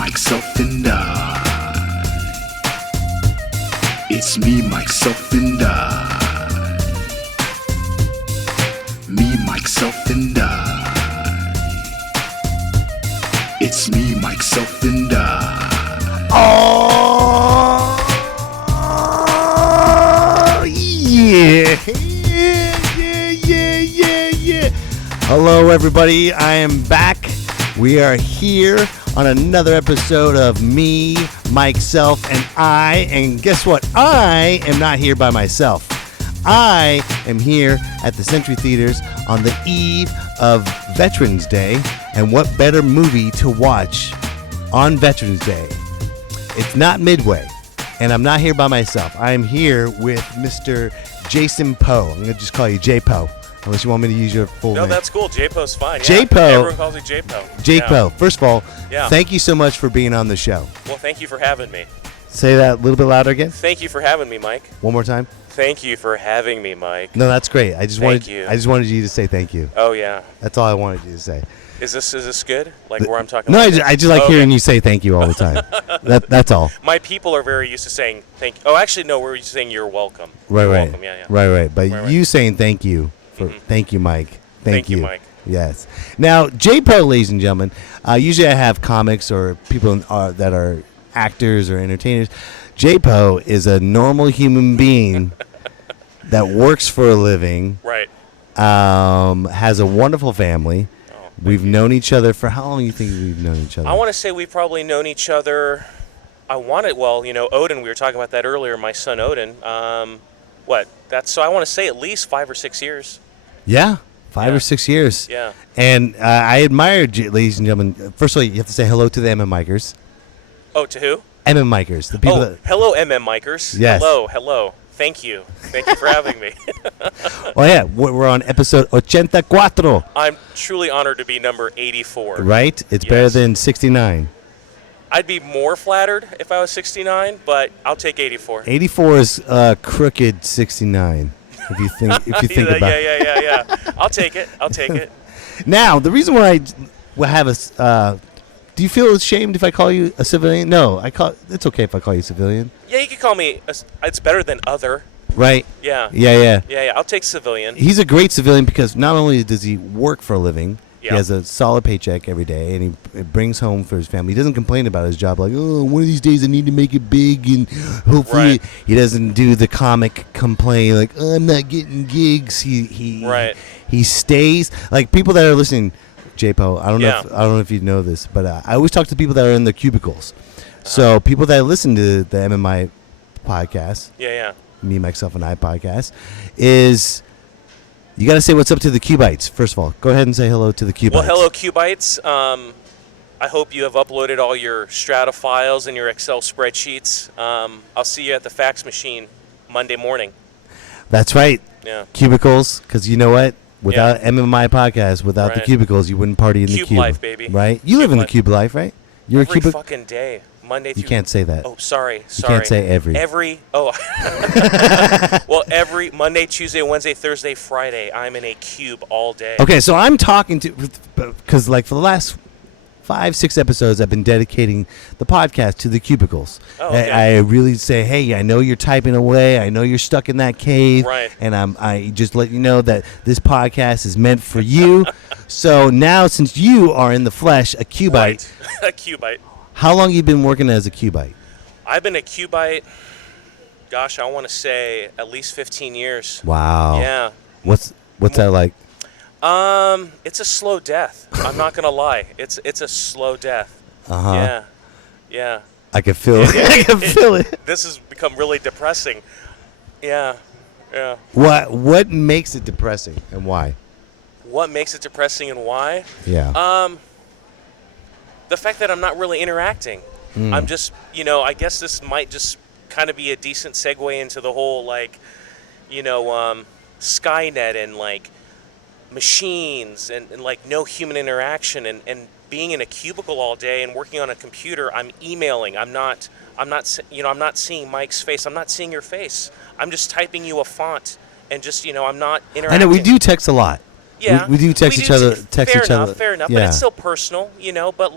myself, and I. It's me, myself, and I. Me, myself, and I. It's me, myself, and I. Oh, yeah. Hello, everybody. I am back. We are here on another episode of Me, Myself, and I. And guess what? I am not here by myself. I am here at the Century Theaters on the eve of Veterans Day. And what better movie to watch on Veterans Day? It's not Midway. And I'm not here by myself. I am here with Mr. Jason Poe. I'm going to just call you J-Po. Unless you want me to use your full name. No, that's cool. J-Po's fine. Yeah. J-Po. Everyone calls me J-Po. J-Po. Yeah. First of all, thank you so much for being on the show. Well, thank you for having me. Say that a little bit louder again. Thank you for having me, Mike. One more time. Thank you for having me, Mike. No, that's great. I just wanted you to say thank you. Oh, yeah. That's all I wanted you to say. Is this good? Like where I'm talking No, about? I just like hearing you say thank you all the time. That's all. My people are very used to saying thank you. Oh, actually, no, we're used to saying you're welcome. Right, You're right. Welcome. Yeah, yeah. Right. But Right. you saying thank you. Thank you, Mike. Thank you, Mike. Yes. Now, J-Po, ladies and gentlemen, usually I have comics or people that are actors or entertainers. J-Po is a normal human being that works for a living. Right. Has a wonderful family. We've known each other for how long do you think we've known each other? I want to say we've probably known each other. Odin, we were talking about that earlier, my son Odin. So I want to say at least 5 or 6 years. Yeah. 5 or 6 years. Yeah. And I admired you, ladies and gentlemen. First of all, you have to say hello to the MM Micers. Oh, to who? MM Micers. The people hello, MM Micers. Yes. Hello. Thank you for having me. Well, yeah, we're on episode Ochenta Cuatro. I'm truly honored to be number 84. Right? It's better than 69. I'd be more flattered if I was 69, but I'll take 84. 84 is crooked 69. If you think about it. Yeah. I'll take it. Now, the reason why I have a do you feel ashamed if I call you a civilian? No, it's okay if I call you a civilian. Yeah, you can call me. It's better than other. Right? Yeah. Yeah. I'll take civilian. He's a great civilian because not only does he work for a living, he Yeah. has a solid paycheck every day, and he brings home for his family. He doesn't complain about his job like, oh, one of these days I need to make it big, and hopefully Right. he doesn't do the comic complaint like, oh, I'm not getting gigs. He stays like people that are listening. J-Po, I don't know if you know this, but I always talk to people that are in the cubicles. So people that listen to the MMI podcast, Me, Myself, and I podcast, is you got to say what's up to the Cubites. First of all, go ahead and say hello to the Cubites. Well, hello, Cubites. I hope you have uploaded all your Strata files and your Excel spreadsheets. I'll see you at the fax machine Monday morning. That's right. Yeah. Cubicles, because you know what? Without MMI podcast, without the cubicles, you wouldn't party in the cube. Cube life, baby. Right? You live in the cube life, right? You're Every a cubic. fucking day, Monday through. You can't say that. Oh, sorry. You can't say every. Well, every Monday, Tuesday, Wednesday, Thursday, Friday, I'm in a cube all day. Okay, so I'm talking to, because like for the last 5-6 episodes, I've been dedicating the podcast to the cubicles. Oh, okay. I really say, hey, I know you're typing away. I know you're stuck in that cave. Right. And I just let you know that this podcast is meant for you. So now, since you are in the flesh, a cubite. Right. A cubite. How long have you been working as a cubite? I've been a cubite, gosh, I want to say at least 15 years. Wow. Yeah. What's that like? It's a slow death. I'm not gonna lie. It's a slow death. Yeah. I can feel it. I can feel it. This has become really depressing. Yeah. What makes it depressing and why? What makes it depressing and why? Yeah. The fact that I'm not really interacting. I'm just, I guess this might just kind of be a decent segue into the whole Skynet and machines and no human interaction and being in a cubicle all day and working on a computer. I'm emailing. I'm not seeing Mike's face. I'm not seeing your face. I'm just typing you a font and just, I'm not interacting. I know we do text a lot. Yeah. We do text each other. Fair enough. Yeah. But it's still personal, but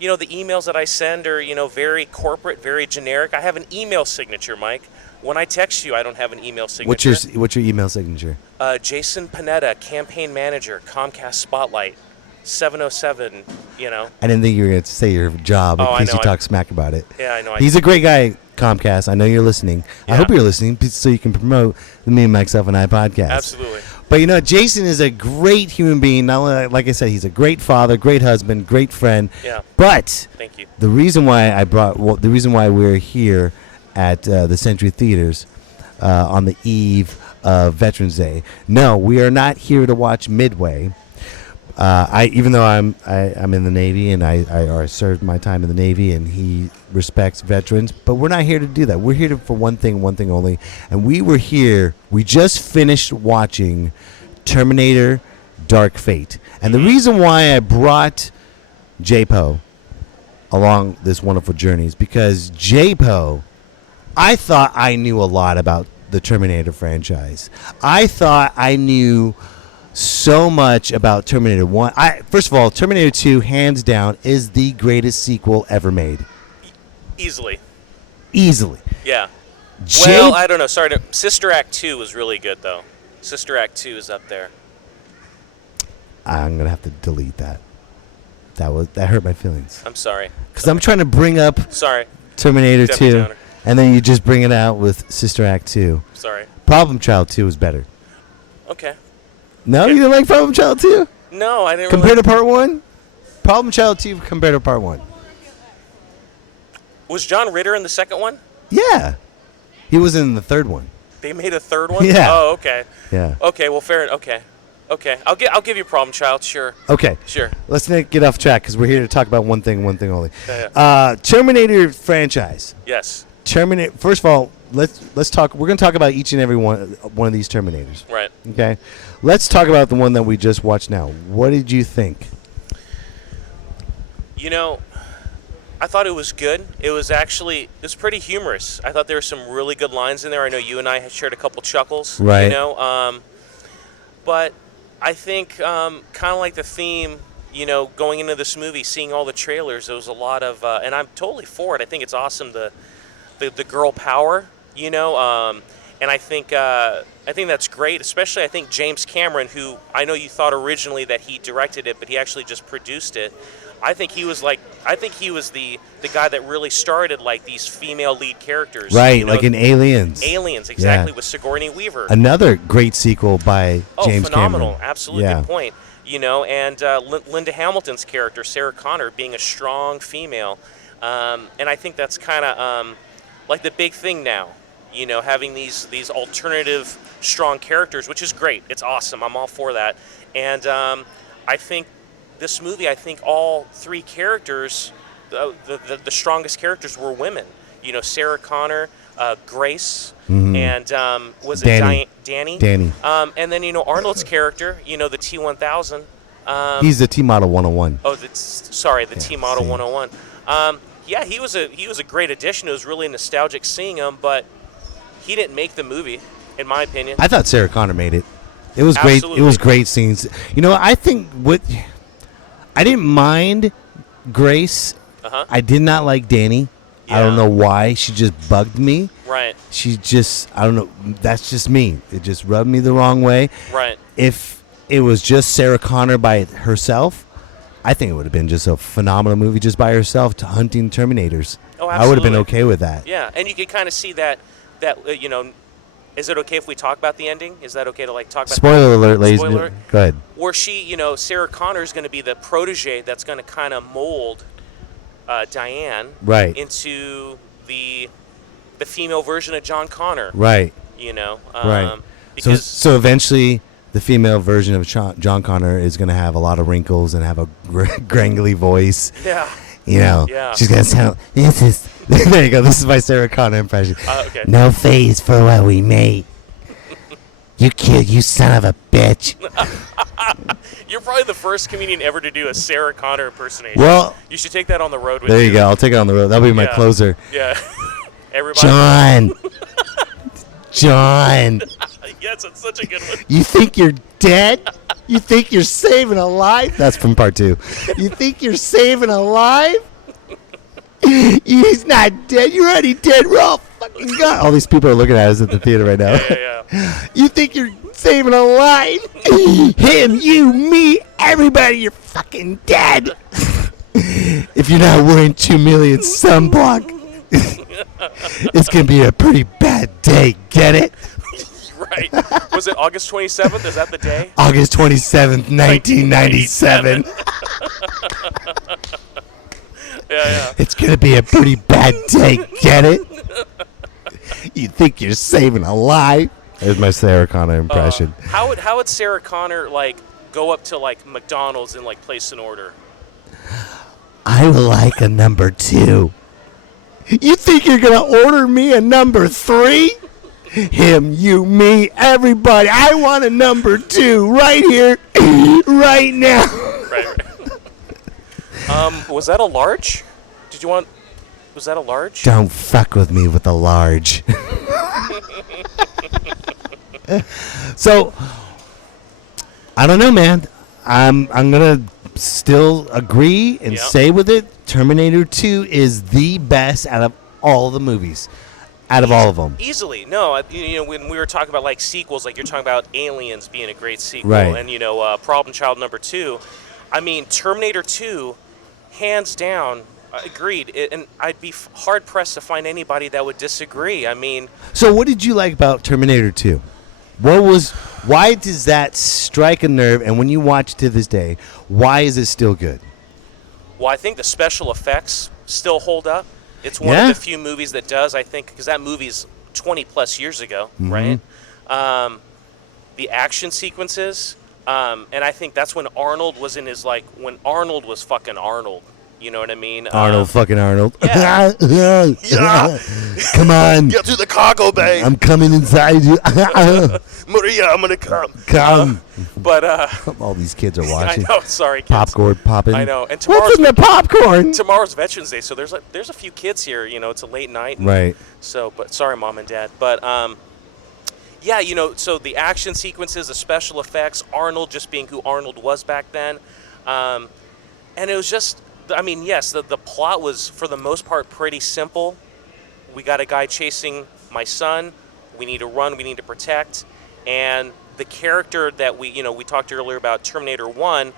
the emails that I send are, very corporate, very generic. I have an email signature, Mike. When I text you, I don't have an email signature. What's your email signature? Jason Panetta, campaign manager, Comcast Spotlight, 707. I didn't think you were going to say your job in Oh, I case know. you talk smack about it. Yeah, I know. He's a great guy, Comcast. I know you're listening. I Yeah. hope you're listening so you can promote the Me, Myself, and I podcast. Absolutely. But Jason is a great human being. Not only, like I said, he's a great father, great husband, great friend. Yeah. But Thank you. the reason why the reason why we're here at the Century Theaters on the eve of Veterans Day. No, we are not here to watch Midway. Even though I'm in the Navy and I served my time in the Navy, and he respects veterans, but we're not here to do that. We're here for one thing only, and we just finished watching Terminator: Dark Fate. And the reason why I brought J-Po along this wonderful journey is because J-Po, I thought I knew a lot about the Terminator franchise. I thought I knew so much about Terminator 1. First of all, Terminator 2, hands down, is the greatest sequel ever made. Easily. Yeah. Well, I don't know. Sorry. Sister Act 2 was really good, though. Sister Act 2 is up there. I'm going to have to delete that. That hurt my feelings. I'm sorry. Because I'm trying to bring up Sorry. Terminator Definitely 2, downer. and then you just bring it out with Sister Act 2. Sorry. Problem Child 2 is better. Okay. No, you didn't like Problem Child 2? No, I didn't. Compared to Part 1? Problem Child 2 compared to Part 1. Was John Ritter in the second one? Yeah. He was in the third one. They made a third one? Yeah. Oh, okay. Yeah. Okay, well, fair. Okay. I'll give you Problem Child, sure. Okay. Sure. Let's not get off track because we're here to talk about one thing only. Yeah. Terminator franchise. Yes. Terminator. First of all, let's talk. We're going to talk about each and every one of these Terminators. Right. Okay. Let's talk about the one that we just watched now. What did you think? I thought it was good. It was pretty humorous. I thought there were some really good lines in there. I know you and I had shared a couple chuckles. Right. But I think kind of like the theme, going into this movie, seeing all the trailers, there was a lot of, and I'm totally for it. I think it's awesome, the girl power, and I think that's great. Especially, I think James Cameron, who I know you thought originally that he directed it, but he actually just produced it. I think he was the guy that really started like these female lead characters. Right, like in Aliens. Aliens, exactly, Yeah. with Sigourney Weaver. Another great sequel by James phenomenal. Cameron. Absolutely, Yeah. good point. And Linda Hamilton's character, Sarah Connor, being a strong female. And I think that's kind of like the big thing now, having these alternative strong characters, which is great. It's awesome. I'm all for that. And I think this movie, all three characters, the strongest characters were women. Sarah Connor, Grace, and was Danny. it Danny? Danny. And then Arnold's character, the T-1000. He's the T-Model 101. Oh, the T-Model 101. Yeah, he was a great addition. It was really nostalgic seeing him, but he didn't make the movie, in my opinion. I thought Sarah Connor made it. It was great. Absolutely. It was great scenes. I think I didn't mind Grace. Uh-huh. I did not like Danny. I don't Yeah. know why. She just bugged me. Right. I don't know. That's just me. It just rubbed me the wrong way. Right. If it was just Sarah Connor by herself, I think it would have been just a phenomenal movie just by herself to hunting Terminators. Oh, I would have been absolutely. okay with that. Yeah, and you could kind of see that is it okay if we talk about the ending? Is that okay to talk about? Spoiler alert, ladies. Spoiler alert. Go ahead. Where she, Sarah Connor is going to be the protege that's going to kind of mold Diane Right. into the female version of John Connor. Right. Right. Because So eventually, the female version of John Connor is going to have a lot of wrinkles and have a grangly voice. yeah. Yeah. She's going to sound. This is. There you go. This is my Sarah Connor impression. Okay. No face for what we made. You kid, you son of a bitch. You're probably the first comedian ever to do a Sarah Connor impersonation. Well, you should take that on the road with there you. you go. I'll take it on the road. That'll be my Yeah. closer. Yeah. Everybody. John. John. Yes, it's such a good one. You think you're dead? You think you're saving a life? That's from part 2. You think you're saving a life? He's not dead. You're already dead. We're all fucking gone. All these people are looking at us at the theater right now. Yeah. You think you're saving a life? Him, you, me, everybody, you're fucking dead. If you're not wearing 2 million sunblock, it's going to be a pretty bad day. Get it? Right. Was it August 27th? Is that the day? August 27th, 1997. Yeah. It's going to be a pretty bad day. Get it? You think you're saving a life? There's my Sarah Connor impression. How would Sarah Connor, like, go up to, like, McDonald's and, like, place an order? I would like a number 2. You think you're going to order me a number 3? Him, you, me, everybody. I want a number 2 right here, right now. Right. Was that a large? Was that a large? Don't fuck with me with a large. So, I don't know, man. I'm gonna still agree and say with it. Terminator 2 is the best out of all the movies. Out of all of them. Easily. No, when we were talking about, like, sequels, like, you're talking about Aliens being a great sequel. Right. And, Problem Child number 2. I mean, Terminator 2, hands down, agreed. And I'd be hard-pressed to find anybody that would disagree. I mean... So what did you like about Terminator 2? Why does that strike a nerve? And when you watch it to this day, why is it still good? Well, I think the special effects still hold up. It's one of the few movies that does, I think, because that movie's 20-plus years ago, right? The action sequences, and I think that's when Arnold was in his, like, when Arnold was fucking Arnold. You know what I mean? Fucking Arnold. Yeah. Come on. Get to the cargo bay. I'm coming inside you. Maria, I'm going to come. Come. But all these kids are watching. I know, sorry, kids. Popcorn popping. I know. And what's in the popcorn? Tomorrow's Veterans Day, so there's a few kids here. It's a late night. Right. So, but sorry, Mom and Dad. But yeah, so the action sequences, the special effects, Arnold just being who Arnold was back then, and it was just. I mean, yes, the plot was, for the most part, pretty simple. We got a guy chasing my son. We need to run. We need to protect. And the character that we talked earlier about Terminator 1,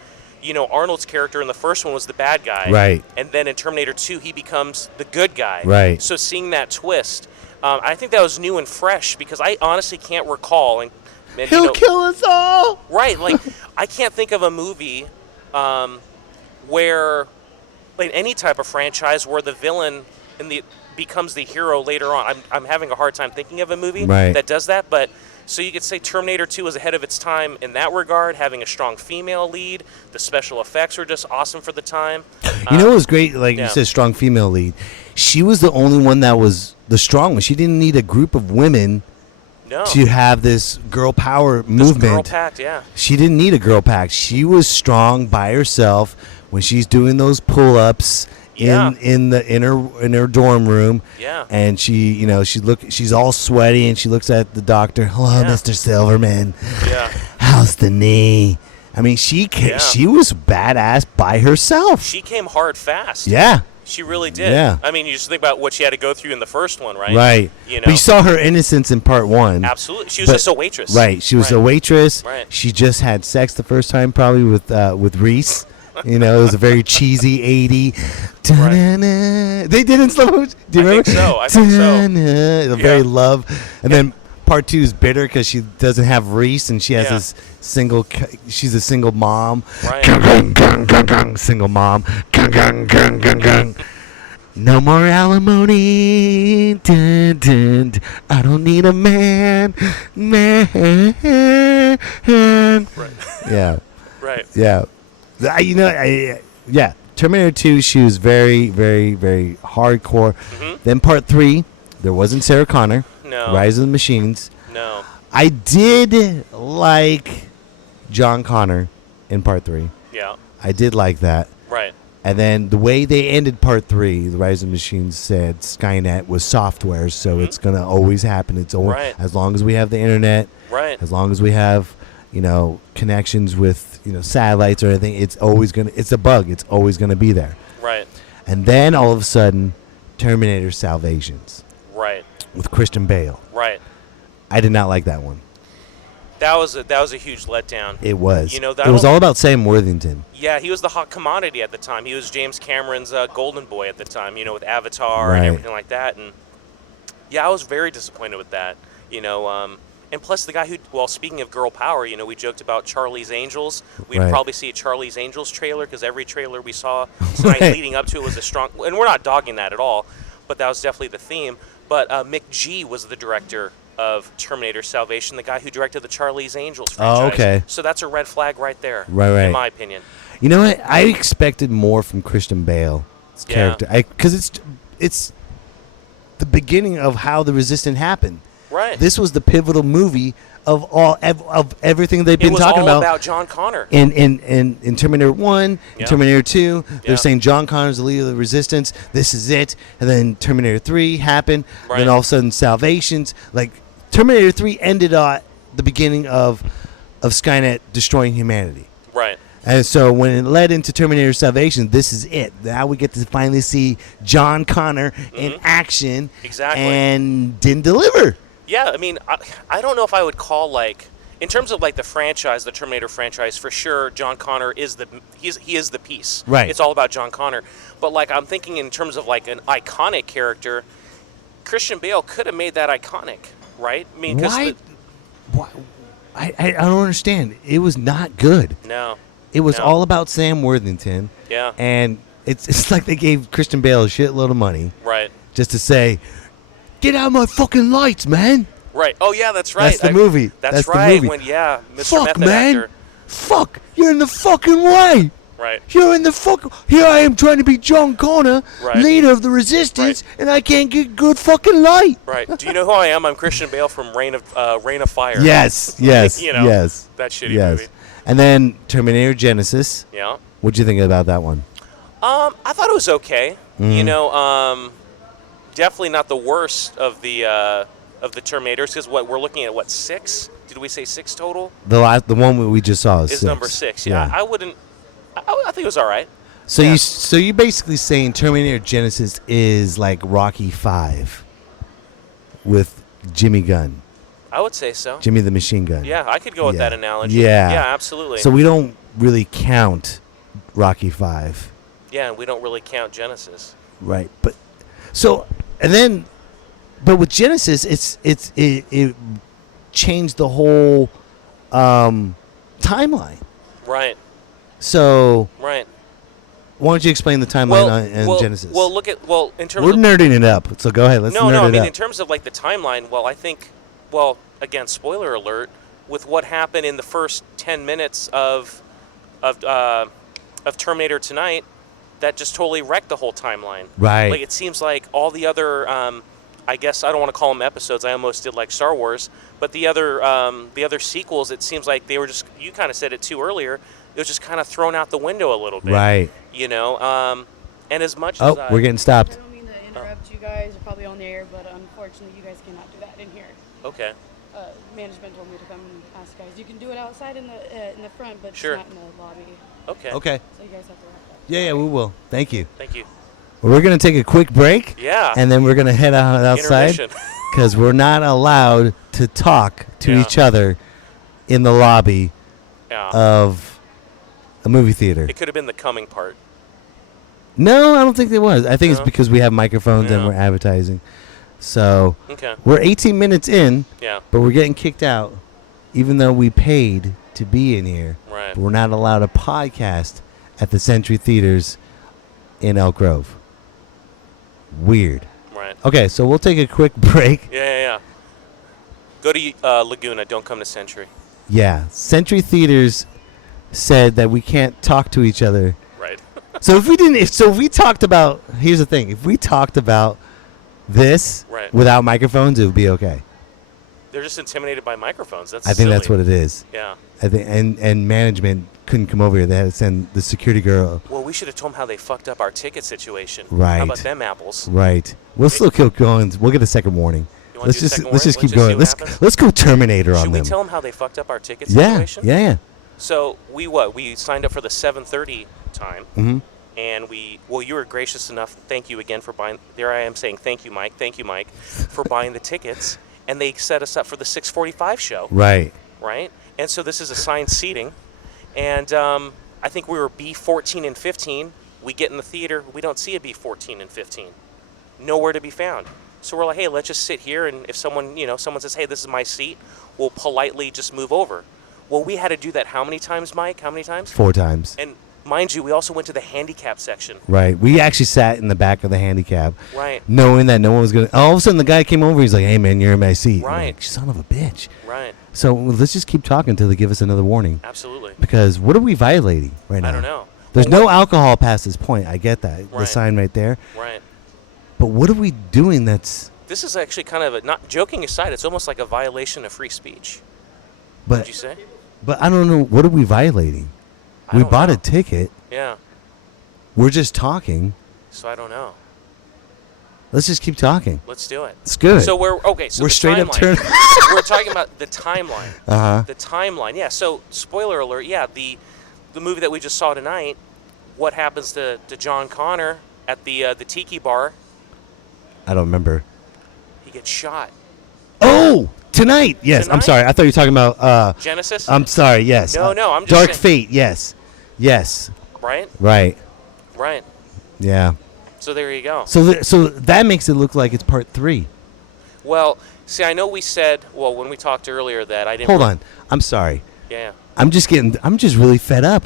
Arnold's character in the first one was the bad guy. Right. And then in Terminator 2, he becomes the good guy. Right. So seeing that twist, I think that was new and fresh because I honestly can't recall. And He'll kill us all. Right. Like, I can't think of a movie where... like any type of franchise where the villain becomes the hero later on. I'm having a hard time thinking of a movie that does that, but so you could say Terminator 2 was ahead of its time in that regard, having a strong female lead. The special effects were just awesome for the time. You know what was great? Like you said, strong female lead. She was the only one that was the strong one. She didn't need a group of women to have this girl power movement. Girl pack, yeah. She didn't need a girl pack. She was strong by herself. When she's doing those pull-ups in her dorm room, and she's all sweaty and she looks at the doctor. Hello, Mr. Silverman. Yeah. How's the knee? I mean, she was badass by herself. She came hard fast. Yeah. She really did. Yeah. I mean, you just think about what she had to go through in the first one, right? Right. But you saw her innocence in part 1. Absolutely. She was just a waitress. Right. She was a waitress. Right. She just had sex the first time, probably with Reese. It was a very cheesy 80. Right. They did in slow motion. Do you remember? I think so. Very love. And then part 2 is bitter because she doesn't have Reese and she has this single. She's a single mom. Right. Single mom. No more alimony. Dun, dun, dun. I don't need a man. Right. Yeah. Right. Yeah. Terminator 2, she was very, very, very hardcore. Mm-hmm. Then part 3, there wasn't Sarah Connor. No. Rise of the Machines. No. I did like John Connor in part 3. Yeah. I did like that. Right. And then the way they ended part 3, the Rise of the Machines said Skynet was software, so it's going to always happen. It's always, as long as we have the internet, as long as we have, connections with, satellites or anything, it's always going to, it's a bug. It's always going to be there. Right. And then all of a sudden, Terminator Salvations Right. with Christian Bale. Right. I did not like that one. That was a huge letdown. It was. You know, it was all about Sam Worthington. Yeah, he was the hot commodity at the time. He was James Cameron's golden boy at the time, you know, with Avatar Right. and everything like that. And yeah, I was very disappointed with that, you know. And plus the guy who, well, speaking of girl power, you know, we joked about Charlie's Angels. We'd Right. probably see a Charlie's Angels trailer because every trailer we saw tonight Right. leading up to it was a strong, and we're not dogging that at all, but that was definitely the theme. But Mick G was the director of Terminator Salvation, the guy who directed the Charlie's Angels franchise. Oh, okay. So that's a red flag right there, Right. in my opinion. You know what? I expected more from Christian Bale's Yeah. character. Because it's the beginning of how the Resistance happened. Right. This was the pivotal movie of everything they've been it was talking all about. John Connor. In Terminator 1, Yeah. Terminator 2, they're Yeah. saying John Connor's the leader of the Resistance. This is it. And then Terminator 3 happened. Right. Then all of a sudden, Salvations. Like, Terminator 3 ended at the beginning of Skynet destroying humanity. Right. And so when it led into Terminator Salvation, this is it. Now we get to finally see John Connor in action. Exactly. And didn't deliver. Yeah, I mean, I don't know if I would call, like, in terms of like the franchise, the Terminator franchise, for sure, John Connor is he is the piece. Right. It's all about John Connor. But like I'm thinking in terms of like an iconic character, Christian Bale could have made that iconic, right? I mean, Why? I don't understand. It was not good. No. It was No. all about Sam Worthington. Yeah. And it's like they gave Christian Bale a shitload of money Right. just to say, get out of my fucking lights, man. Right. Oh yeah, that's right. That's the movie. That's the right. movie. When Mr. Fuck, Method man. Actor. Fuck. You're in the fucking way. Right. You're in the fuck. Here I am trying to be John Connor, Right. leader of the Resistance, and I can't get good fucking light. Right. Do you know who I am? I'm Christian Bale from Reign of Fire. Yes, yes, You know, yes. that shitty yes. movie. And then Terminator Genesis. Yeah. What'd you think about that one? I thought it was okay. Mm-hmm. You know, definitely not the worst of the Terminators, because we're looking at 6? Did we say 6 total? The one we just saw is Is 6. number 6? Yeah, I wouldn't. I think it was all right. So Yeah. you basically saying Terminator Genesis is like Rocky 5 with Jimmy Gunn, I would say so. Jimmy the Machine Gun. Yeah, I could go with Yeah. that analogy. Yeah. Yeah, absolutely. So we don't really count Rocky 5, yeah, and we don't really count Genesis. right? But with Genesis, it changed the whole timeline. Right. So Right. why don't you explain the timeline on Genesis? In terms We're of nerding it up. So go ahead. Let's no, nerd I it mean up. in terms of like the timeline. Well, I think. Well, again, spoiler alert. With what happened in the first 10 minutes of Terminator tonight, that just totally wrecked the whole timeline. Right. Like it seems like all the other, I guess I don't want to call them episodes. I almost did like Star Wars, but the other sequels, it seems like they were just. You kind of said it too earlier. It was just kind of thrown out the window a little bit. Right. You know, and as much as We're getting I stopped. don't mean to interrupt you guys. You're probably on the air, but unfortunately, you guys cannot do that in here. okay. Management told me to come and ask guys. You can do it outside in the front, but Sure. it's not in the lobby. Okay. Okay. So you guys have to wrap up. Yeah, we will. Thank you. Thank you. We're going to take a quick break. Yeah. And then we're going to head out outside Intermission. because we're not allowed to talk to Yeah. each other in the lobby Yeah. of a movie theater. It could have been the coming part. No, I don't think there was. I think it's No? because we have microphones and Yeah. we're advertising. So Okay. we're 18 minutes in, Yeah. but we're getting kicked out even though we paid to be in here. Right. But we're not allowed to podcast at the Century Theaters in Elk Grove. Weird. Right. Okay, so we'll take a quick break. Yeah. Go to Laguna. Don't come to Century. Yeah, Century Theaters said that we can't talk to each other. Right. So if we talked about, here's the thing, if we talked about this Right. without microphones, it would be okay. They're just intimidated by microphones. That's. I think that's silly. what it is. Yeah. I think, and management couldn't come over here. They had to send the security girl. Well, we should have told them how they fucked up our ticket situation. Right. How about them apples? Right. We'll still keep going. We'll get a second warning. You wanna Let's do a just second let's just warning? keep Let's going. just see what Let's happens? let's go Terminator on Should we them. tell them how they fucked up our ticket Yeah. situation? Yeah. So we signed up for the 7:30 time, Mm-hmm. and you were gracious enough. Thank you again for buying. There I am saying thank you, Mike. Thank you, Mike, for buying the tickets. And they set us up for the 6:45 show. Right. Right. And so this is assigned seating, and I think we were B14 and 15. We get in the theater, we don't see a B14 and 15. Nowhere to be found. So we're like, hey, let's just sit here, and if someone says, hey, this is my seat, we'll politely just move over. Well, we had to do that how many times, Mike? How many times? 4 times. And mind you, we also went to the handicap section. Right. We actually sat in the back of the handicap. Right. Knowing that no one was going to... All of a sudden, the guy came over. He's like, hey, man, you're in my seat. Right. Like, son of a bitch. Right. So let's just keep talking until they give us another warning. Absolutely. Because what are we violating right now? I don't know. There's no alcohol past this point. I get that. Right. The sign right there. Right. But what are we doing that's... This is actually kind of not joking aside, it's almost like a violation of free speech. But, What'd you say? But I don't know. What are we violating? I We don't bought know. a ticket. Yeah. We're just talking. So I don't know. Let's just keep talking. Let's do it. It's good. So we're We're the straight up timeline. We're talking about the timeline. Uh-huh. The timeline. Yeah. So spoiler alert. Yeah. The movie that we just saw tonight. What happens to John Connor at the Tiki bar? I don't remember. He gets shot. Oh, tonight. Yes. I'm Tonight? sorry. I thought you were talking about... Genesis. I'm sorry. Yes. No, no, I'm just Dark saying- Fate. Yes. Yes. Right. Right. Right. Yeah. So there you go. So that makes it look like it's part 3. Well, see, I know we said when we talked earlier that I didn't. Hold on. I'm sorry. Yeah. I'm just really fed up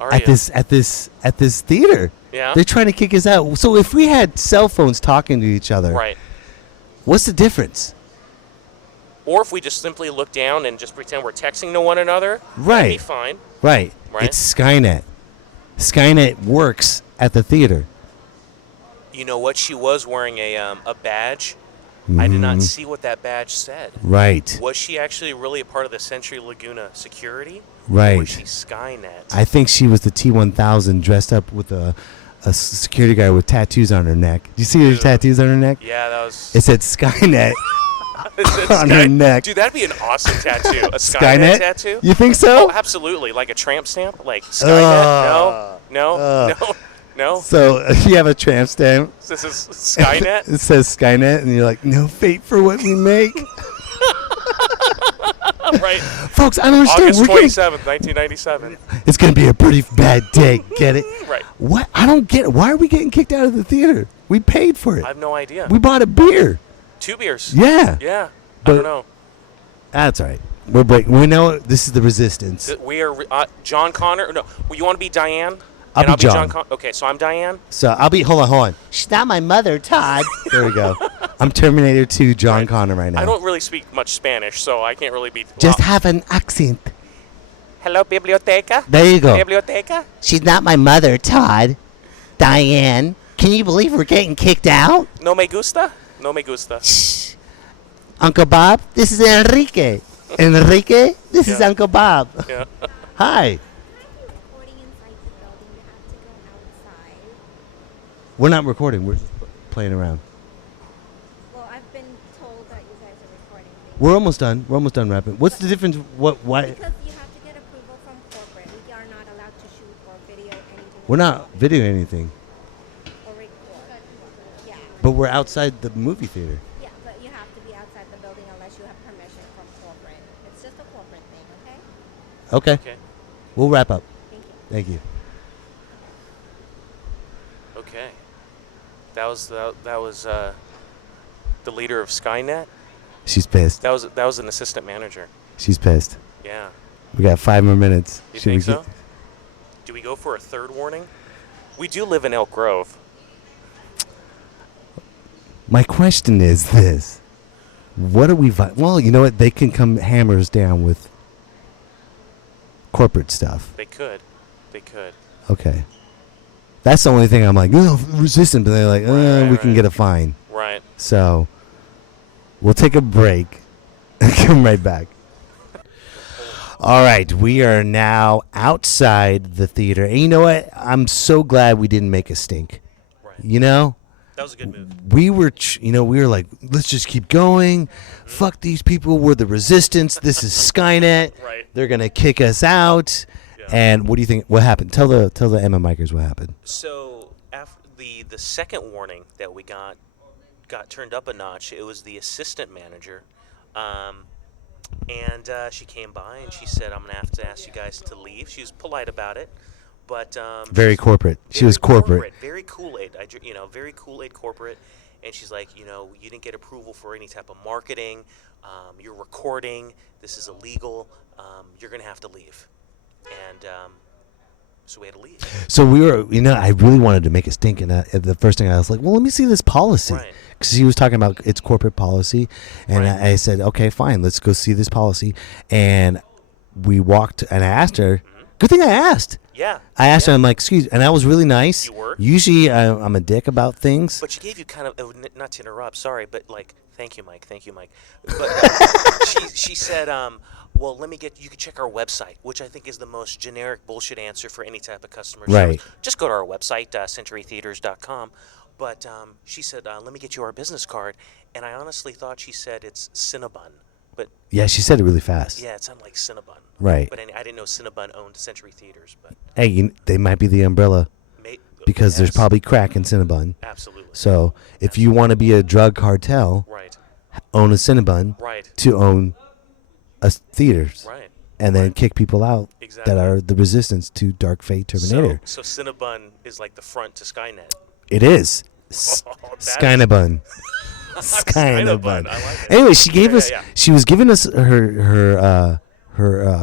Are at you? this theater. Yeah. They're trying to kick us out. So if we had cell phones talking to each other, Right. what's the difference? Or if we just simply look down and just pretend we're texting to one another, that'd be Right. fine. Right. Right. It's Skynet. Skynet works at the theater. You know what? She was wearing a badge. I did not see what that badge said. Right. Was she actually really a part of the Century Laguna security? Right. Or was she Skynet? I think she was the T-1000 dressed up with a security guard with tattoos on her neck. Do you see her tattoos on her neck? Yeah, that was. It said Skynet It said on her neck. Dude, that'd be an awesome tattoo. A Skynet tattoo? You think so? Oh, absolutely. Like a tramp stamp? Like Skynet? No. So you have a tramp stamp. This is Skynet? It says Skynet, and you're like, no fate for what we make. Right. Folks, I don't understand. August We're getting, 27th, 1997. it's going to be a pretty bad day. Get it? Right. What? I don't get it. Why are we getting kicked out of the theater? We paid for it. I have no idea. We bought a beer. 2 beers. Yeah. Yeah. But- I don't know. That's all right. We're breaking. We know this is the resistance. We are John Connor. No, you want to be Diane? I'll And be John. Okay, so I'm Diane. So I'll be. Hold on. She's not my mother, Todd. There we go. I'm Terminator 2 John Right. Connor right now. I don't really speak much Spanish, so I can't really be. Just have an accent. Hello, biblioteca. There you go. Biblioteca. She's not my mother, Todd. Diane. Can you believe we're getting kicked out? No me gusta. No me gusta. Shh. Uncle Bob, this is Enrique. Enrique, this is Yeah. Uncle Bob. Yeah. Hi. Recording inside the building, you have to go outside. We're not recording. We're just playing around. Well, I've been told that you guys are recording things. We're almost done. We're almost done wrapping. What's the difference? Why? Because you have to get approval from corporate. We are not allowed to shoot or video anything. We're not videoing anything, Or record. Yeah. but we're outside the movie theater. Yeah, but you have to be outside the building unless you have permission from corporate. It's just a corporate thing, okay? Okay. Okay. We'll wrap up. Thank you. Thank you. Okay. That was the leader of Skynet. She's pissed. That was an assistant manager. She's pissed. Yeah. We got 5 more minutes. You Should think we so? Do we go for a third warning? We do live in Elk Grove. My question is this. What are we... well, you know what? They can come hammers down with corporate stuff. They could. They could. Okay. That's the only thing I'm like, oh, resistant. But they're like, Right, we can right. get a fine. Right. So we'll take a break and come right back. All right, we are now outside the theater. And you know what? I'm so glad we didn't make a stink. Right. You know? That was a good move. We were, we were like, let's just keep going. Fuck these people. We're the resistance. This is Skynet. Right. They're going to kick us out. Yeah. And what do you think? What happened? Tell the Emma Micers what happened. So after the second warning that we got turned up a notch. It was the assistant manager, and she came by and she said, "I'm gonna have to ask you guys to leave." She was polite about it, but Very corporate. She was corporate. very Kool-Aid. Very Kool-Aid corporate. And she's like, you didn't get approval for any type of marketing. You're recording. This is illegal. You're gonna have to leave. And so we had to leave. So we were, I really wanted to make a stink, and the first thing I was like, well, let me see this policy. Right. Because he was talking about its corporate policy, and Right. I said, okay, fine, let's go see this policy. And we walked, and I asked her, good thing I asked. Yeah. I asked yeah. her, I'm like, excuse, and I was really nice. You were? Usually I'm a dick about things. But she gave you kind of, not to interrupt, sorry, but like, thank you, Mike. But she said, well, you can check our website, which I think is the most generic bullshit answer for any type of customer Right. service. Just go to our website, centurytheaters.com. But she said, let me get you our business card. And I honestly thought she said it's Cinnabon. But Yeah, she said it really fast. yeah, it sounded like Cinnabon. Right. But I didn't know Cinnabon owned Century Theaters. But Hey, they might be the umbrella because there's yes, probably crack in Cinnabon. absolutely. So if you want to be a drug cartel, Right. own a Cinnabon Right. to own a theaters. Right. And then kick people out Exactly. that are the resistance to Dark Fate Terminator. So Cinnabon is like the front to Skynet. It is. Oh, that is- Skynabun. Skynabun, I like it. Anyway, she gave Yeah, us. yeah. She was giving us her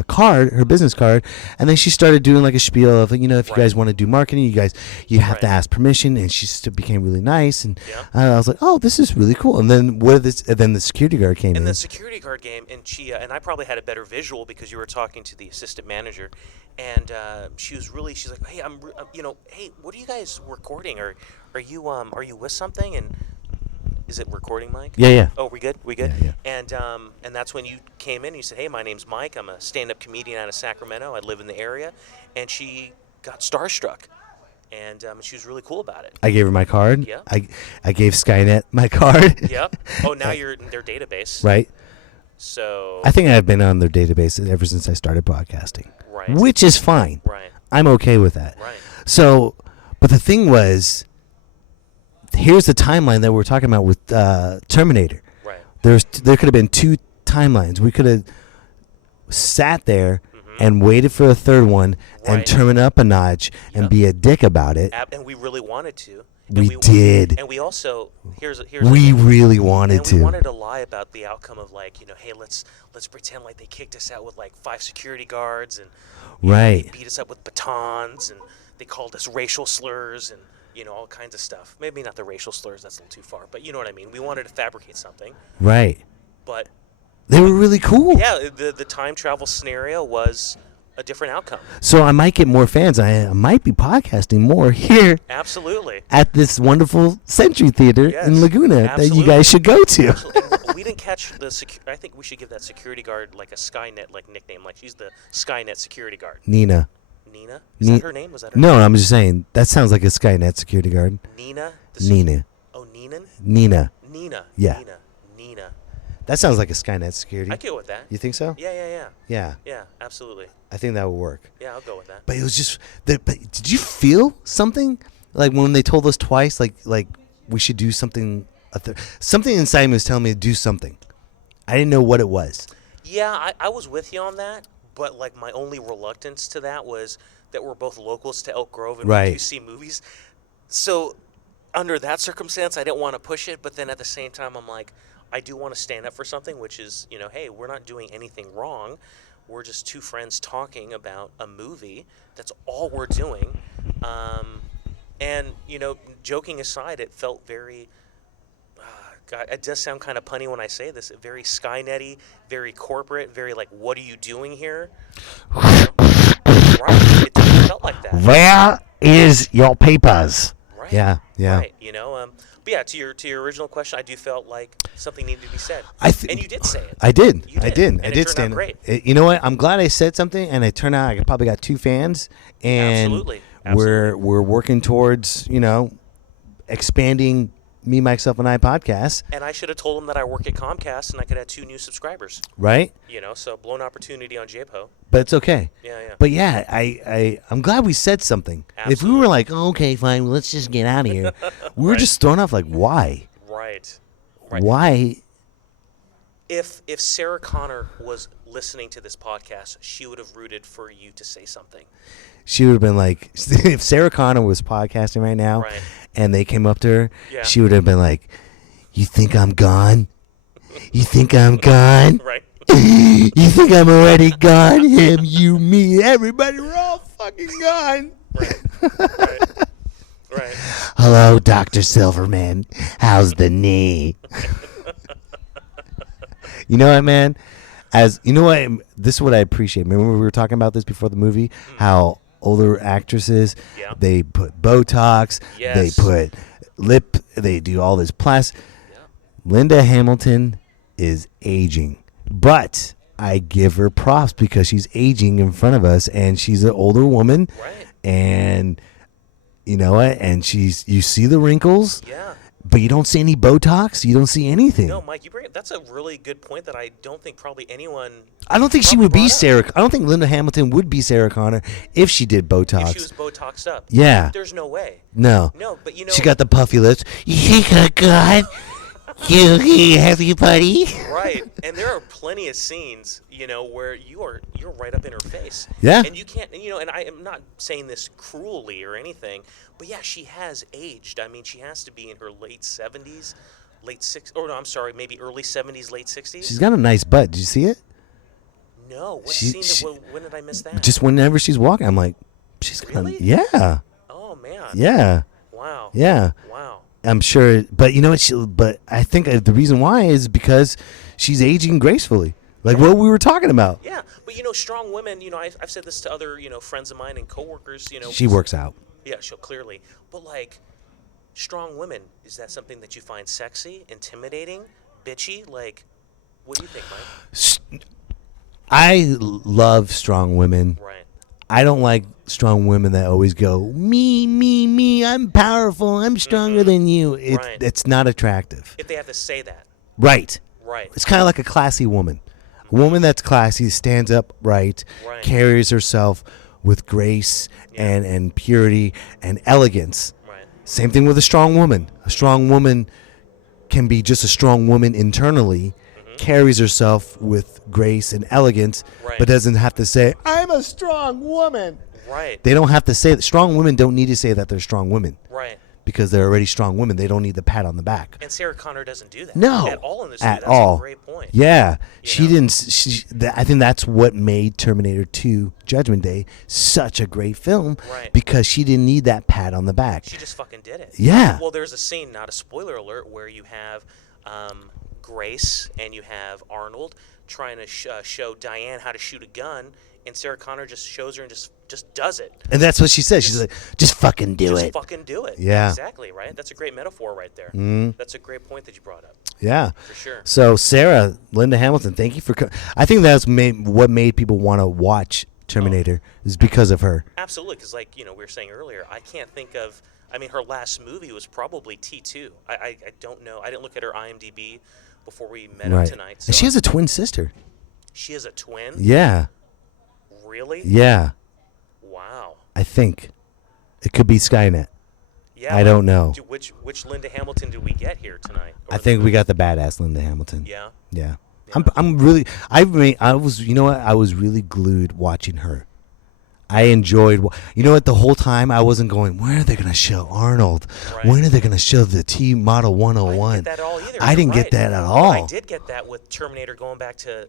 card, her business card, and then she started doing like a spiel of, if you Right. guys want to do marketing, you have to Right. ask permission, and she became really nice, and Yeah. I was like, oh, this is really cool. And then then the security guard came And in. the security guard came, and she and I probably had a better visual because you were talking to the assistant manager, and she's like, hey, hey, what are you guys recording? Or are you with something? And is it recording, Mike? Yeah. Oh, we good? We good? Yeah. And that's when you came in and you said, hey, my name's Mike. I'm a stand-up comedian out of Sacramento. I live in the area. And she got starstruck. And she was really cool about it. I gave her my card. Yeah. I gave Skynet my card. Yep. Oh, now you're in their database. Right. So. I think I've been on their database ever since I started podcasting. Right. Which is fine. Right. I'm okay with that. Right. So, but the thing was, here's the timeline that we're talking about with Terminator. Right. There could have been two timelines. We could have sat there and waited for a third one and Right. turn it up a notch and Yep. be a dick about it. And we really wanted to. We did. And we also here's We really wanted and we to. wanted to lie about the outcome of hey, let's pretend like they kicked us out with 5 security guards and Right. they beat us up with batons and they called us racial slurs and all kinds of stuff. Maybe not the racial slurs, that's a little too far, but you know what I mean. We wanted to fabricate something, Right. but They were really cool. yeah, the time travel scenario was a different outcome. So I might get more fans. I might be podcasting more here Absolutely. at this wonderful Century Theater Yes, in Laguna that you absolutely. guys should go to. Absolutely. And we didn't catch I think we should give that security guard a Skynet nickname. She's the Skynet security guard. Nina. Nina? Is that her name? Was that her No, name? I'm just saying that sounds like a Skynet security guard. Nina? Nina. Oh, Neenan? Nina. Nina. Yeah. Nina. That sounds like a Skynet security. I go with that. You think so? Yeah. Yeah. Absolutely. I think that would work. Yeah, I'll go with that. But it was just. But did you feel something like when they told us twice, like we should do something? Something inside me was telling me to do something. I didn't know what it was. Yeah, I was with you on that, but my only reluctance to that was that we're both locals to Elk Grove and Right. we do see movies. So under that circumstance, I didn't want to push it, but then at the same time, I'm like, I do want to stand up for something, which is, hey, we're not doing anything wrong. We're just two friends talking about a movie. That's all we're doing. And, joking aside, it felt very, God, it does sound kind of punny when I say this, very Skynet-y, very corporate, very what are you doing here? Right, it felt like that. Where is your papers? Right. Yeah. Right. But yeah, to your original question, I do felt like something needed to be said. And you did say it. I did. You I did. did. And I it did turned out stand. great. You know what? I'm glad I said something, and it turned out I probably got 2 fans, and Absolutely. we're working towards expanding Me, Myself, and I podcast, And I should have told him that I work at Comcast and I could have 2 new subscribers. right? So blown opportunity on JPO. But it's okay. Yeah. But yeah, I'm glad we said something. If we were like, oh, okay, fine, let's just get out of here, we were just thrown off. Like, why? Right. Why? If Sarah Connor was listening to this podcast, she would have rooted for you to say something. She would have been like, if Sarah Connor was podcasting right now, Right. and they came up to her, Yeah. she would have been like, "You think I'm gone? You think I'm gone? Right. You think I'm already gone? Him, you, me, everybody, we're all fucking gone." Right. Hello, Dr. Silverman. How's the knee? You know what, man? This is what I appreciate. Remember we were talking about this before the movie? How older actresses, Yeah. they put Botox, Yes. they put they do all this plastic. Yeah. Linda Hamilton is aging, but I give her props because she's aging in front of us, and she's an older woman, Right. and you know what? And you see the wrinkles, Yeah. but you don't see any Botox. You don't see anything. No, Mike, that's a really good point that I don't think probably anyone. I don't think she probably would be brought up. Sarah. I don't think Linda Hamilton would be Sarah Connor if she did Botox. If she was Botoxed up. Yeah. There's no way. No. No, but She got the puffy lips. You think I'm gone? You everybody. Right, and there are plenty of scenes, where you're right up in her face. Yeah. And you can't, and I am not saying this cruelly or anything, but yeah, she has aged. I mean, she has to be in her late 70s, maybe early 70s, late 60s. She's got a nice butt. Did you see it? No, what She- scene? When did I miss that? Just whenever she's walking, I'm like, she's gonna. Really? Yeah. Oh man. Yeah. Wow. Yeah. Wow. I'm sure, but you know what? But I think the reason why is because she's aging gracefully, like what we were talking about. Yeah, but strong women. I've said this to other friends of mine and coworkers. She works out. Yeah, so clearly, but like strong women, is that something that you find sexy, intimidating, bitchy? Like, what do you think, Mike? I love strong women. Right. I don't like strong women that always go, me, I'm powerful, I'm stronger than you. Right. It's not attractive. If they have to say that. Right. Right. It's kind of like a classy woman. A woman that's classy, stands up right, carries herself with grace and purity and elegance. Right. Same thing with a strong woman. A strong woman can be just a strong woman internally, carries herself with grace and elegance, but doesn't have to say, I'm a strong woman. Right. They don't have to say that. Strong women don't need to say that they're strong women Right. because they're already strong women. They don't need the pat on the back. And Sarah Connor doesn't do that. No. At all in this movie. At That's all. a great point. Yeah. You She know? didn't. I think that's what made Terminator 2 Judgment Day such a great film, Right. because she didn't need that pat on the back. She just fucking did it. Yeah. Well, there's a scene, not a spoiler alert, where you have Grace and you have Arnold trying to show Diane how to shoot a gun, and Sarah Connor just shows her and just does it. And that's what she says. She's like, just fucking do Just it. fucking do it. Yeah. Exactly, right? That's a great metaphor right there. That's a great point that you brought up. Yeah. For sure. So, Sarah, Linda Hamilton, thank you for I think that's what made people want to watch Terminator is because of her. Absolutely, because like, we were saying earlier, I can't think of, her last movie was probably T2. I don't know. I didn't look at her IMDb before we met up tonight. So And she has a twin sister. She has a twin? Yeah. Really? Yeah. Wow. I think. It could be Skynet. Yeah. I don't know. Which Linda Hamilton did we get here tonight? I think we got the badass Linda Hamilton. Yeah. Yeah. I'm really, I was, you know what? I was really glued watching her. I enjoyed, you know what? The whole time I wasn't going, when are they going to show Arnold? Right. When are they going to show the T Model 101? I didn't get that at all either. I didn't get that at all. I did get that with Terminator going back to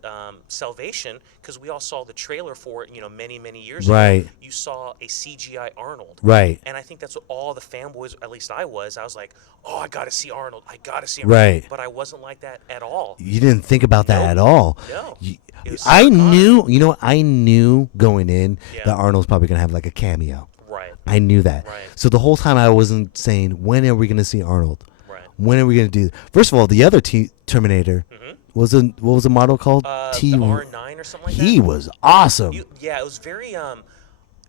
Salvation, because we all saw the trailer for it, many, many years Right. ago. You saw a CGI Arnold. Right. And I think that's what all the fanboys, at least I was like, oh, I got to see Arnold. I got to see Arnold. Right. But I wasn't like that at all. You didn't think about that at Nope. all. No. It was I Sarah Connor. knew, I knew going in Yeah. that Arnold's probably going to have like a cameo. Right. I knew that. Right. So the whole time I wasn't saying, when are we going to see Arnold? Right. When are we going to do? First of all, the other Terminator what was the model called? The R9 or something like that? He was awesome. Yeah, it was very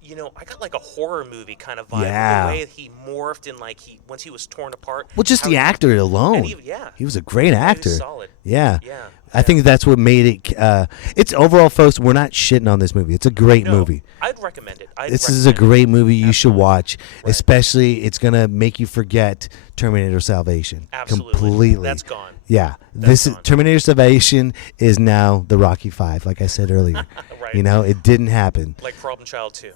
I got like a horror movie kind of vibe. Yeah. The way he morphed and like once he was torn apart. Well, just the actor alone. And He was a great actor. He was solid. Yeah. Yeah. I think that's what made it. It's overall, folks. We're not shitting on this movie. It's a great movie. I'd recommend it. This is a great movie you should watch. Right. Especially, it's gonna make you forget Terminator Salvation. Absolutely. Completely. That's gone. Yeah. This is Terminator Salvation is now the Rocky 5, like I said earlier. Right. It didn't happen. Like Problem Child 2.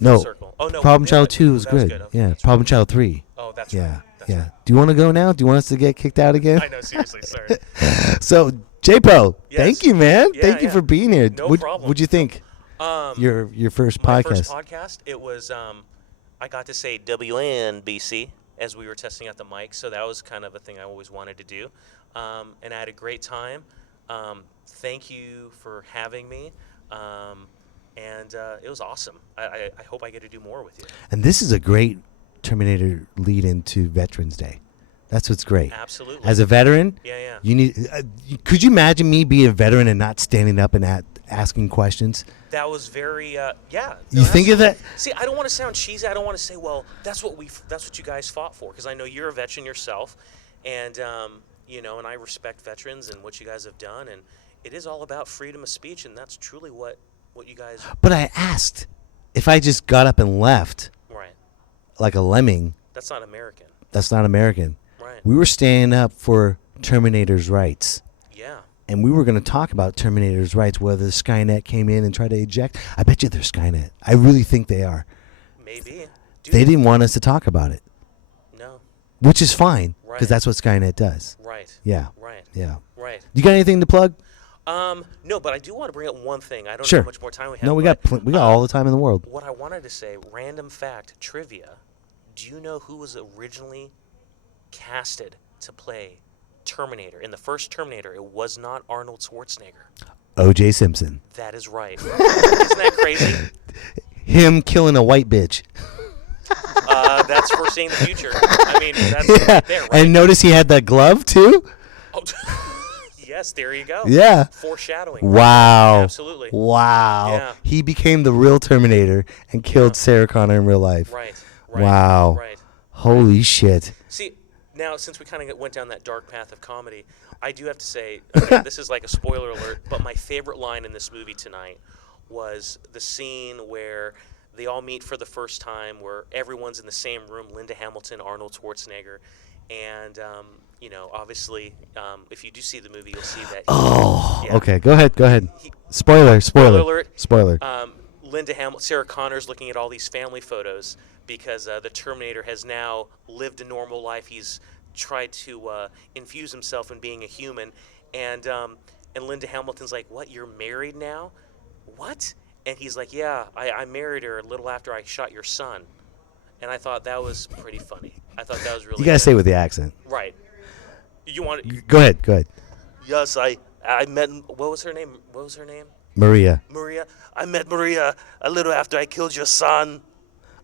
No. Circle. Oh no. Problem Child 2 was good. Okay, yeah. Problem Child 3. Oh, that's yeah. right. That's yeah. right. Do you want to go now? Do you want us to get kicked out again? I know, seriously, sorry. So, J-Po, thank you, man. Yeah, thank you for being here. No problem. What'd you think? Your first podcast. My first podcast, it was, I got to say WNBC as we were testing out the mic, so that was kind of a thing I always wanted to do. And I had a great time. Thank you for having me. And it was awesome. I hope I get to do more with you. And this is a great Terminator lead into Veterans Day. That's what's great. Absolutely. As a veteran, yeah. You need. Could you imagine me being a veteran and not standing up and asking questions? That was very, yeah. You think of that? See, I don't want to sound cheesy. I don't want to say, well, that's what you guys fought for, because I know you're a veteran yourself, and and I respect veterans and what you guys have done, and it is all about freedom of speech, and that's truly what you guys. But I asked if I just got up and left, right, like a lemming. That's not American. That's not American. Right. We were standing up for Terminator's rights. Yeah. And we were going to talk about Terminator's rights, whether Skynet came in and tried to eject. I bet you they're Skynet. I really think they are. Maybe. Dude. They didn't want us to talk about it. No. Which is fine, because right. that's what Skynet does. Right. Yeah. Right. Yeah. Right. You got anything to plug? No, but I do want to bring up one thing. I don't sure. know how much more time we have. No, we got all the time in the world. What I wanted to say, random fact, trivia. Do you know who was originally casted to play Terminator? In the first Terminator, it was not Arnold Schwarzenegger. O.J. Simpson. That is right. Isn't that crazy? Him killing a white bitch. That's foreseeing the future. I mean, that's right there, right? And notice he had that glove, too? Oh, yes, there you go. Yeah. Foreshadowing. Wow. Yeah, absolutely. Wow. Yeah. He became the real Terminator and killed Sarah Connor in real life. Right. Wow. Right. Holy shit. See, now, since we kind of went down that dark path of comedy, I do have to say, okay, this is like a spoiler alert, but my favorite line in this movie tonight was the scene where they all meet for the first time, where everyone's in the same room, Linda Hamilton, Arnold Schwarzenegger, and, obviously, if you do see the movie, you'll see that. Okay, go ahead. Spoiler alert. Spoiler. Linda Hamilton, Sarah Connor's looking at all these family photos because the Terminator has now lived a normal life. He's tried to infuse himself in being a human, and Linda Hamilton's like, "What? You're married now? What?" And he's like, "Yeah, I married her a little after I shot your son." And I thought that was pretty funny. I thought that was really. You gotta good. say it with the accent. Right. You want it? Go ahead. Yes, I met. What was her name? Maria. Maria. I met Maria a little after I killed your son.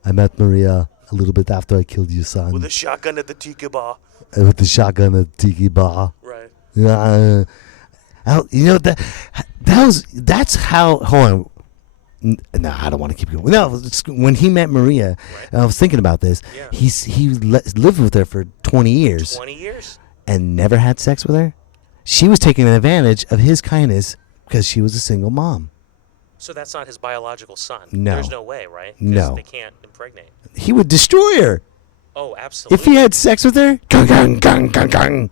I met Maria a little bit after I killed your son. With a shotgun at the tiki bar. With the shotgun at the tiki bar. Right. That's how. Hold on. No, I don't want to keep going. No, when he met Maria, I was thinking about this. Yeah. He lived with her for 20 years. 20 years. And never had sex with her. She was taking advantage of his kindness because she was a single mom. So that's not his biological son. No. There's no way, right? 'Cause No. they can't impregnate. He would destroy her. Oh, absolutely. If he had sex with her, gung, gung, gung, gung, gung.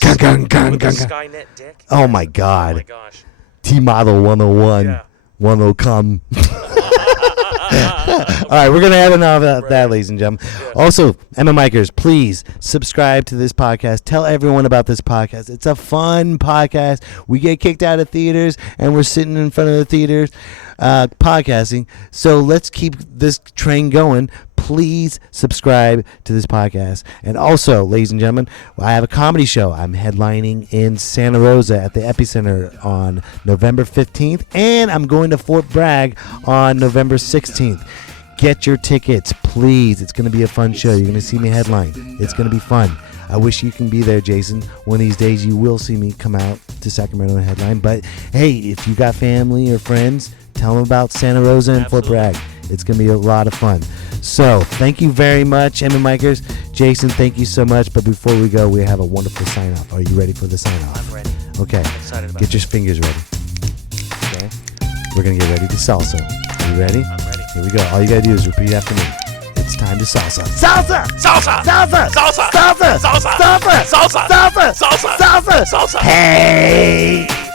Gung, gung, gung, With a gung, gung. Skynet dick. Oh, my God. Oh, my gosh. T-Model 101. Yeah. 10 come. All right, we're going to have enough of that, ladies and gentlemen. Yeah. Also, Emma Mikers, please subscribe to this podcast. Tell everyone about this podcast. It's a fun podcast. We get kicked out of theaters, and we're sitting in front of the theaters podcasting. So let's keep this train going. Please subscribe to this podcast. And also, ladies and gentlemen, I have a comedy show. I'm headlining in Santa Rosa at the Epicenter on November 15th, and I'm going to Fort Bragg on November 16th. Get your tickets, please. It's going to be a fun show. You're going to see me headline. It's going to be fun. I wish you can be there, Jason. One of these days you will see me come out to Sacramento and headline. But, hey, if you got family or friends, tell them about Santa Rosa and Fort Bragg. It's going to be a lot of fun. So thank you very much, Emma Mikers. Jason, thank you so much. But before we go, we have a wonderful sign-off. Are you ready for the sign-off? I'm ready. Okay. I'm excited about Get your fingers ready. Okay. We're going to get ready to salsa. Are you ready? I'm ready. Here we go. All you got to do is repeat after me. It's time to salsa. Salsa! Salsa! Salsa! Salsa! Salsa! Salsa! Salsa! Salsa! Salsa! Salsa! Salsa! Salsa! Hey!